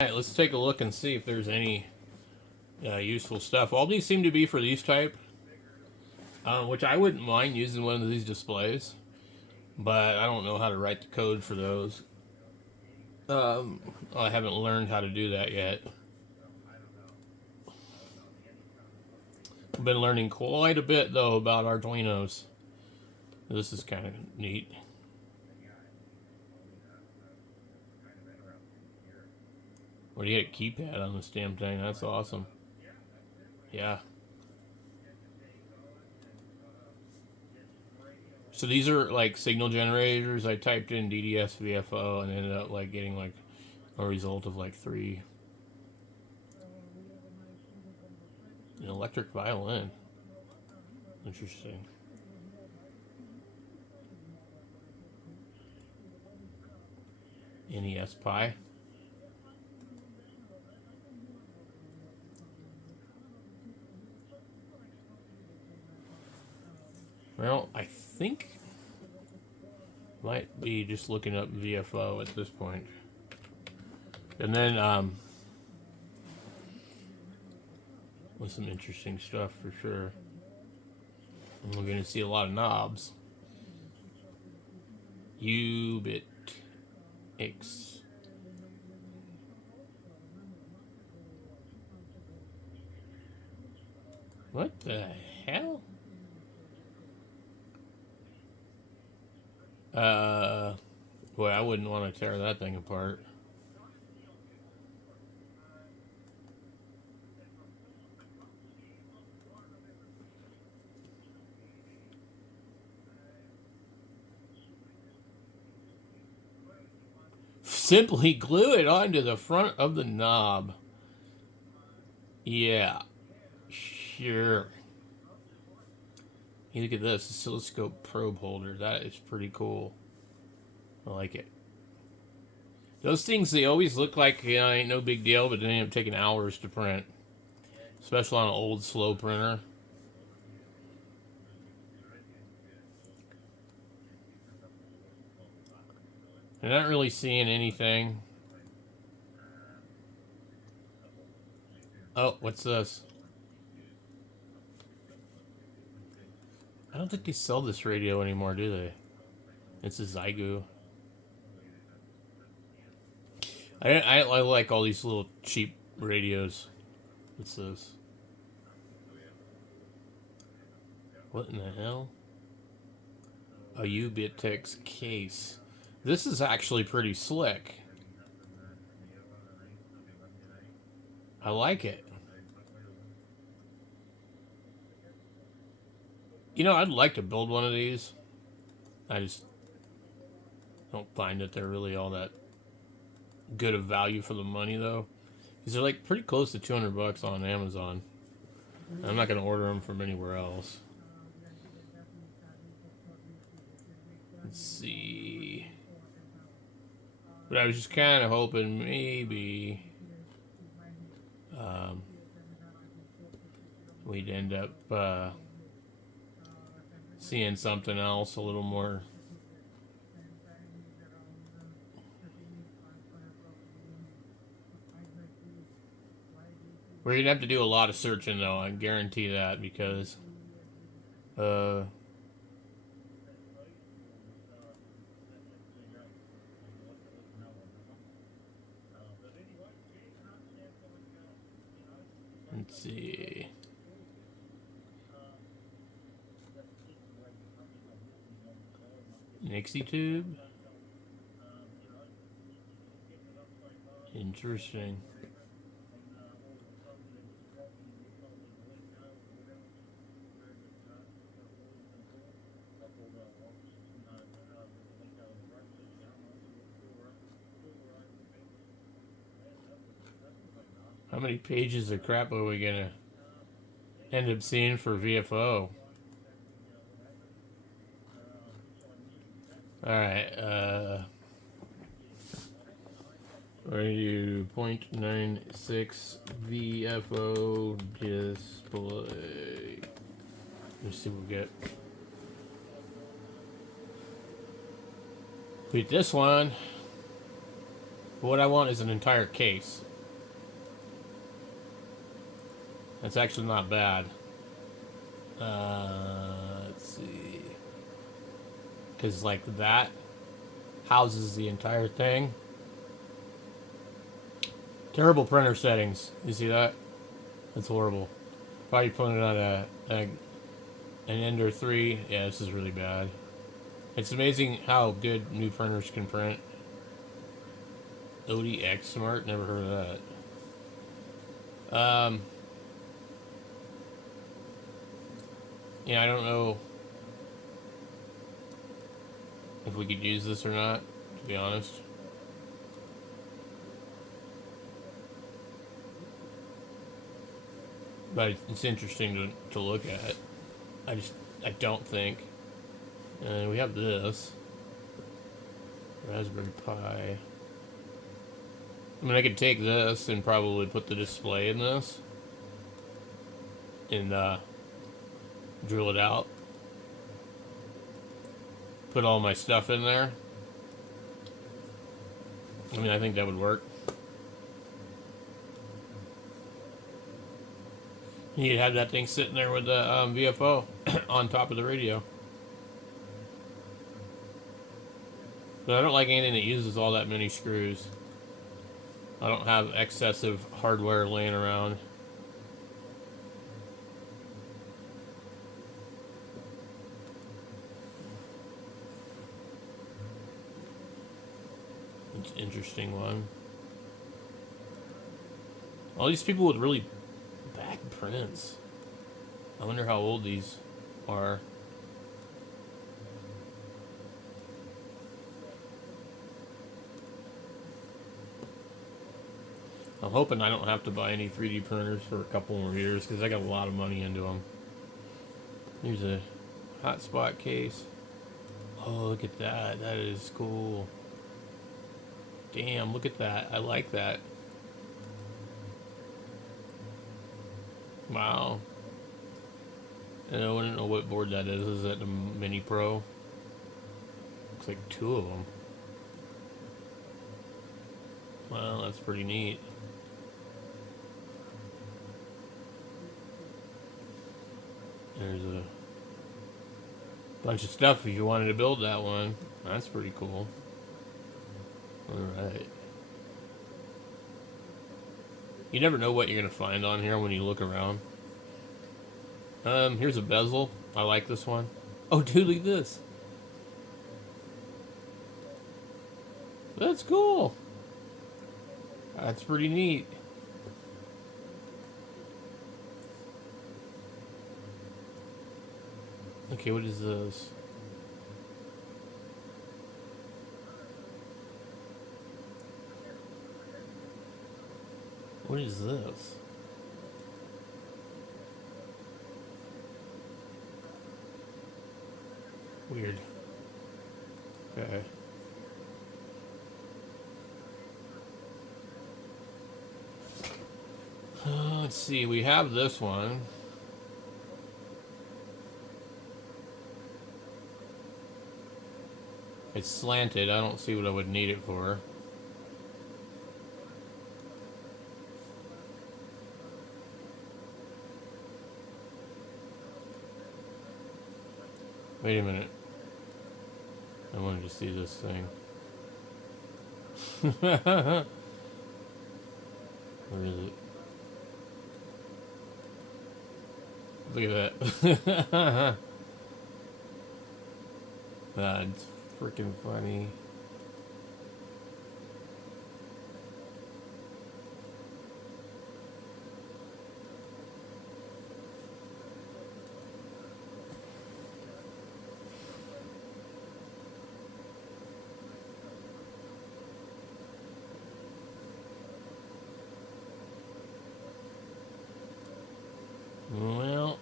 Alright, let's take a look and see if there's any useful stuff. All these seem to be for these type, which I wouldn't mind using one of these displays, but I don't know how to write the code for those. I haven't learned how to do that yet. I've been learning quite a bit, though, about Arduinos. This is kind of neat. Where do you get a keypad on this damn thing? That's awesome. Yeah. So these are like signal generators. I typed in DDS VFO and ended up like getting like a result of like 3. An electric violin. Interesting. NES Pi. Well, I think might be just looking up VFO at this point. And then with some interesting stuff for sure. And we're going to see a lot of knobs. U-bit X. What the hell? Boy, I wouldn't want to tear that thing apart. Simply glue it onto the front of the knob. Yeah, sure. Hey, look at this oscilloscope probe holder. That is pretty cool. I like it. Those things, they always look like, you know, ain't no big deal, but they end up taking hours to print. Especially on an old, slow printer. I'm not really seeing anything. Oh, what's this? I don't think they sell this radio anymore, do they? It's a Zygu. I like all these little cheap radios. What's this? What in the hell? A U-Bittex case. This is actually pretty slick. I like it. You know, I'd like to build one of these. I just don't find that they're really all that good of value for the money, though. Because they're like pretty close to $200 on Amazon. I'm not going to order them from anywhere else. Let's see. But I was just kind of hoping maybe we'd end up seeing something else a little more. We're going to have to do a lot of searching, though. I guarantee that, because let's see. Nixie tube. Interesting. How many pages of crap are we gonna end up seeing for VFO? Alright, we're gonna do 0.96 VFO display. Let's see what we get. Beat this one. But what I want is an entire case. That's actually not bad. Let's see. Because, like, that houses the entire thing. Terrible printer settings. You see that? That's horrible. Probably putting it on an Ender 3. Yeah, this is really bad. It's amazing how good new printers can print. ODX Smart? Never heard of that. Yeah, I don't know if we could use this or not, to be honest. But it's interesting to look at. I don't think. And we have this. Raspberry Pi. I mean, I could take this and probably put the display in this. And drill it out. Put all my stuff in there. I mean, I think that would work. You'd have that thing sitting there with the VFO on top of the radio. But I don't like anything that uses all that many screws. I don't have excessive hardware laying around. It's an interesting one. All these people with really bad prints. I wonder how old these are. I'm hoping I don't have to buy any 3D printers for a couple more years because I got a lot of money into them. Here's a hotspot case. Oh, look at that. That is cool. Damn, look at that. I like that. Wow. And I wouldn't know what board that is. Is that the Mini Pro? Looks like two of them. Well, that's pretty neat. There's a bunch of stuff if you wanted to build that one. That's pretty cool. Alright. You never know what you're going to find on here when you look around. Here's a bezel. I like this one. Oh, dude, look at this. That's cool. That's pretty neat. Okay, what is this? What is this? Weird. Okay. Let's see, we have this one. It's slanted. I don't see what I would need it for. Wait a minute. I wanted to see this thing. Where is it? Look at that. That's freaking funny. Well,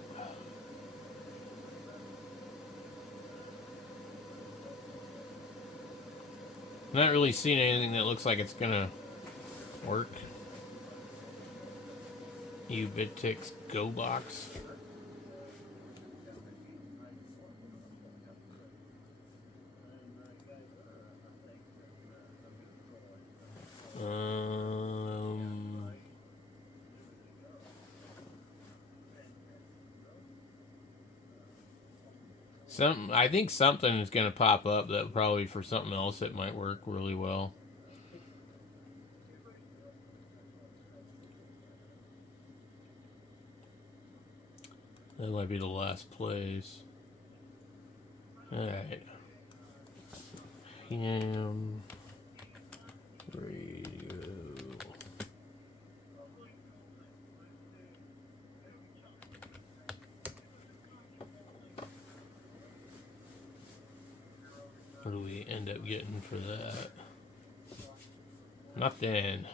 I'm not really seeing anything that looks like it's gonna work. Ubitix Go Box. I think something is going to pop up that probably for something else it might work really well. That might be the last place. Alright. Ham radio. What do we end up getting for that? Nothing.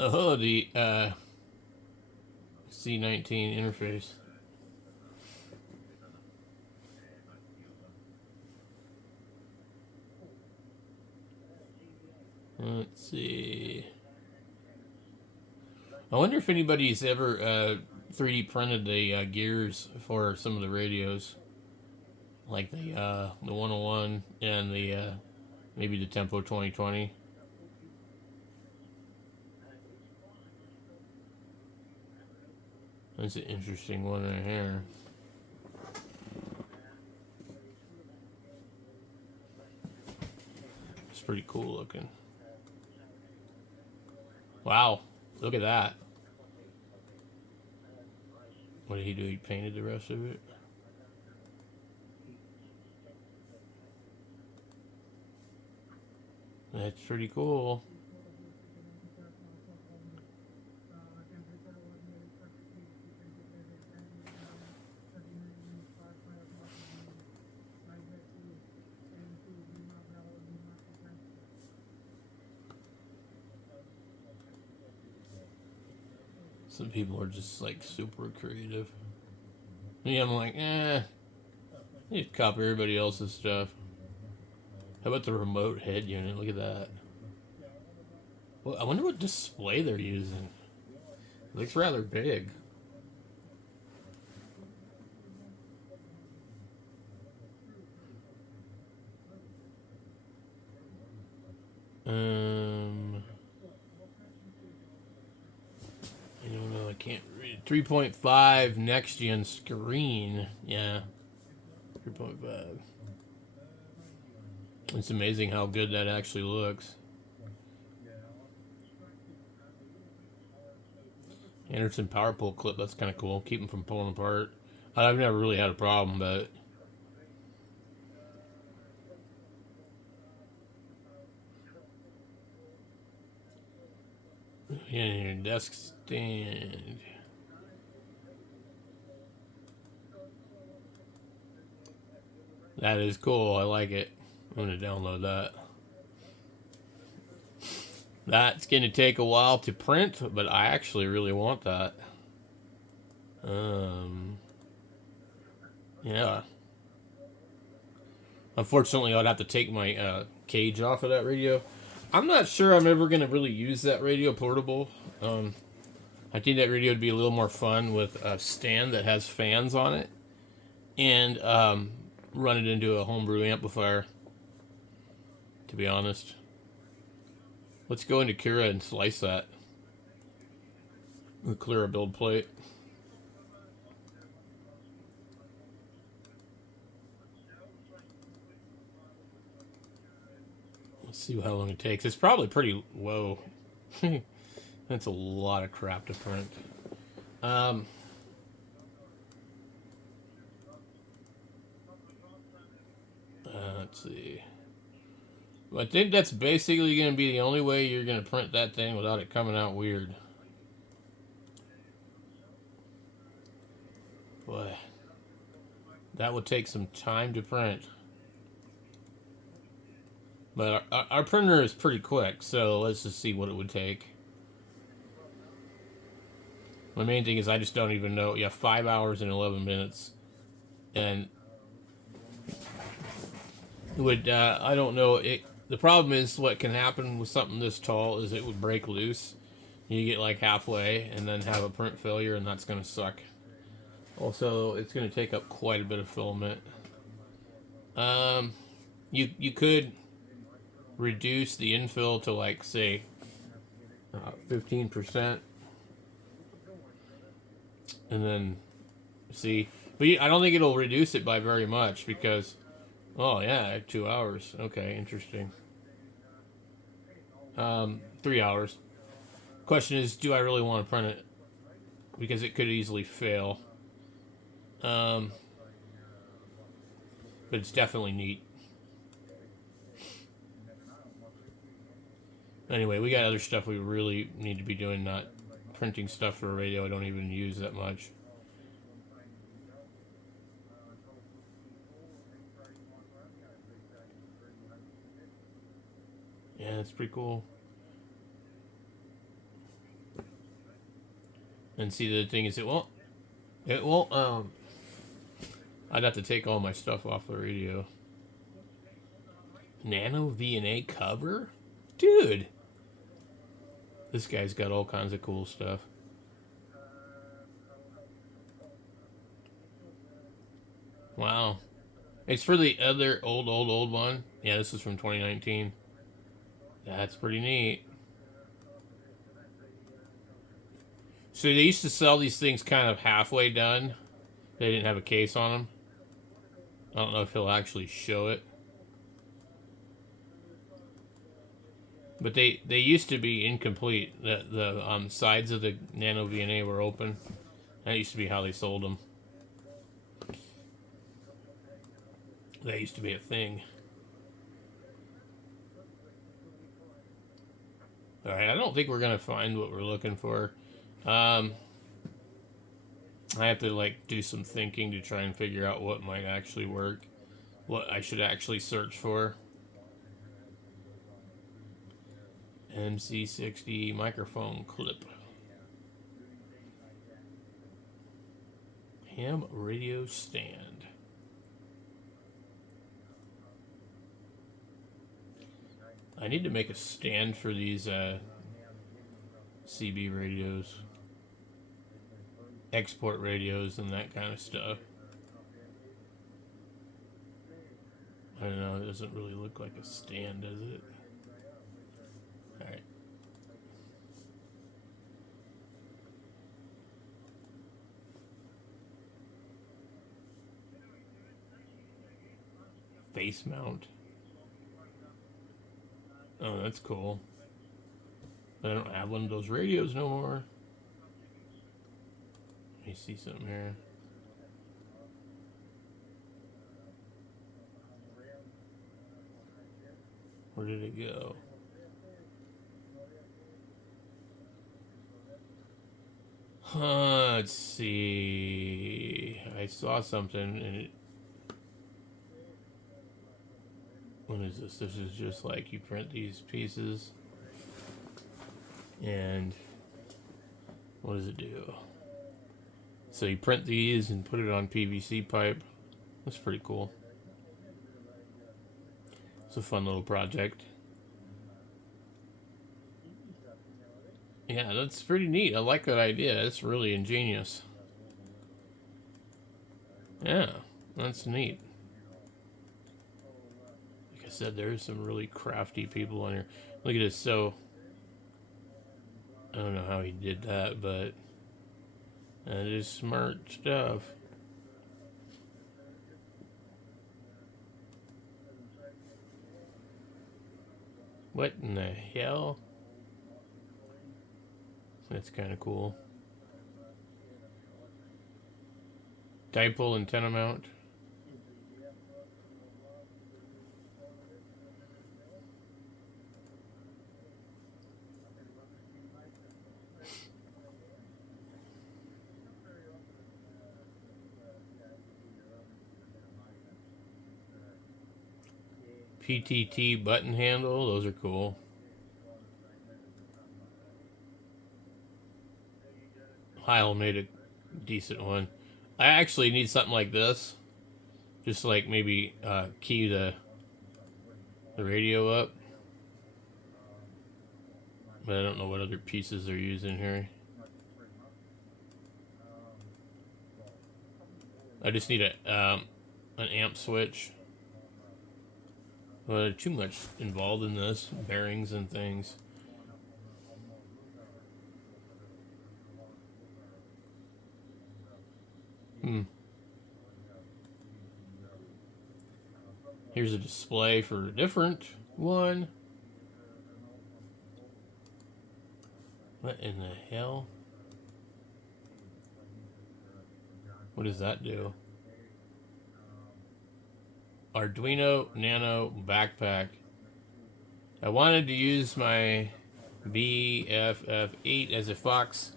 Oh, the C19 interface. Let's see. I wonder if anybody's ever 3D printed the gears for some of the radios, like the 101 and the maybe the Tempo 2020. That's an interesting one right here. It's pretty cool looking. Wow, look at that. What did he do? He painted the rest of it? That's pretty cool. Some people are just like super creative. Me, I'm like, you just copy everybody else's stuff. How about the remote head unit? Look at that. Well, I wonder what display they're using. It looks rather big. I don't know. I can't read. 3.5 next gen screen. Yeah. 3.5. It's amazing how good that actually looks. Anderson power pull clip. That's kind of cool. Keep them from pulling apart. I've never really had a problem, but in your desk stand. That is cool. I like it. I'm going to download that. That's going to take a while to print, but I actually really want that. Yeah. Unfortunately, I'd have to take my cage off of that radio. I'm not sure I'm ever going to really use that radio portable. I think that radio would be a little more fun with a stand that has fans on it and run it into a homebrew amplifier, to be honest. Let's go into Cura and slice that. We'll clear a build plate. Let's see how long it takes. It's probably pretty low. That's a lot of crap to print. Let's see. I think that's basically going to be the only way you're going to print that thing without it coming out weird. Boy, that would take some time to print. But our printer is pretty quick, so let's just see what it would take. My main thing is I just don't even know. Yeah, 5 hours and 11 minutes. And it would, I don't know. The problem is what can happen with something this tall is it would break loose. You get like halfway and then have a print failure, and that's going to suck. Also, it's going to take up quite a bit of filament. You could reduce the infill to like say 15%, and then see. But I don't think it'll reduce it by very much because, oh yeah, 2 hours. Okay, interesting. 3 hours. Question is, do I really want to print it? Because it could easily fail. But it's definitely neat. Anyway, we got other stuff we really need to be doing, not printing stuff for a radio I don't even use that much. Yeah, it's pretty cool. And see, the thing is, it won't, I'd have to take all my stuff off the radio. Nano VNA cover? Dude! This guy's got all kinds of cool stuff. Wow. It's for the other old one. Yeah, this is from 2019. That's pretty neat. So they used to sell these things kind of halfway done. They didn't have a case on them. I don't know if he'll actually show it. But they used to be incomplete. The sides of the Nano VNA were open. That used to be how they sold them. That used to be a thing. Alright, I don't think we're going to find what we're looking for. I have to like do some thinking to try and figure out what might actually work. What I should actually search for. MC60 microphone clip. Ham radio stand. I need to make a stand for these CB radios. Export radios and that kind of stuff. I don't know, it doesn't really look like a stand, does it? Alright. Face mount. Oh, that's cool. I don't have one of those radios no more. Let me see something here. Where did it go? Let's see. I saw something and it. What is this? This is just like you print these pieces. And what does it do? So you print these and put it on PVC pipe. That's pretty cool. It's a fun little project. Yeah, that's pretty neat. I like that idea. It's really ingenious. Yeah, that's neat. Like I said, there's some really crafty people on here. Look at this. So, I don't know how he did that, but that is smart stuff. What in the hell? That's kind of cool. Dipole antenna mount. PTT button handle. Those are cool. Heil made a decent one. I actually need something like this. Just like maybe key the radio up. But I don't know what other pieces they're using here. I just need an amp switch. Too much involved in this. Bearings and things. Here's a display for a different one. What in the hell? What does that do? Arduino Nano backpack. I wanted to use my BFF8 as a Fox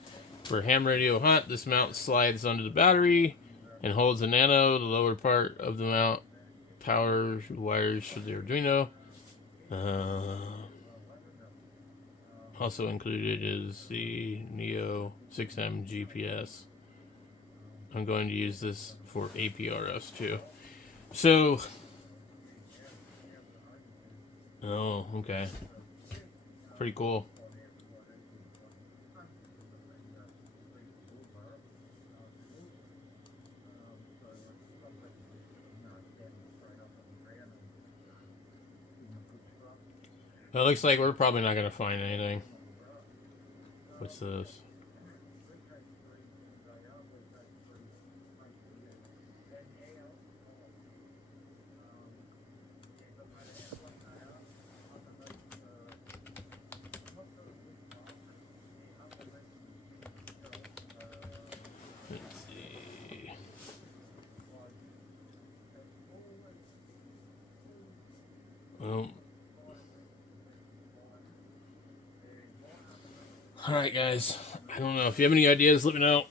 for ham radio hunt. This mount slides onto the battery and holds a Nano. The lower part of the mount power wires for the Arduino. Also included is the Neo 6M GPS. I'm going to use this for APRS too. So, oh, okay. Pretty cool. It looks like we're probably not going to find anything. What's this? Let's see. Well, all right, guys. I don't know. If you have any ideas, let me know.